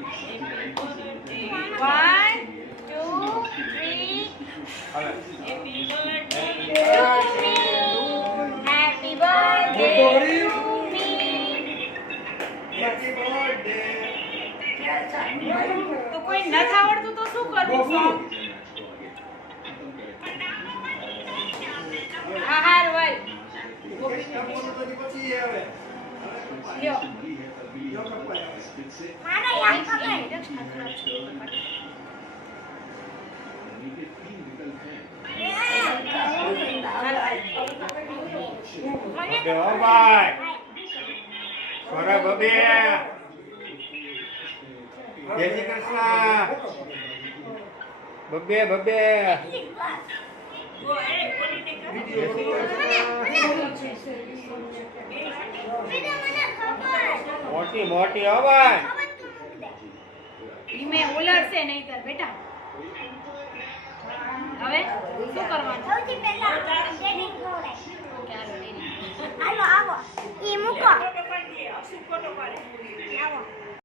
1 2 3 Happy birthday to me. Happy birthday to me. Happy birthday. તો કોઈ નથી આવડતું તો શું કરવું સોંગ? હા હાર ભાઈ પછી આવે લ્યો મારા યાદ પકડ ભાઈ સોરા બબે જય શ્રી કૃષ્ણ બબે બબે મોટી મોટી હો ભાઈ ઈ મે ઉલરશે નહીતર બેટા હવે શું કરવાનું સૌથી પહેલા ટ્રેનિંગ ખવડાય ચાલો ટ્રેનિંગ હાલો આવો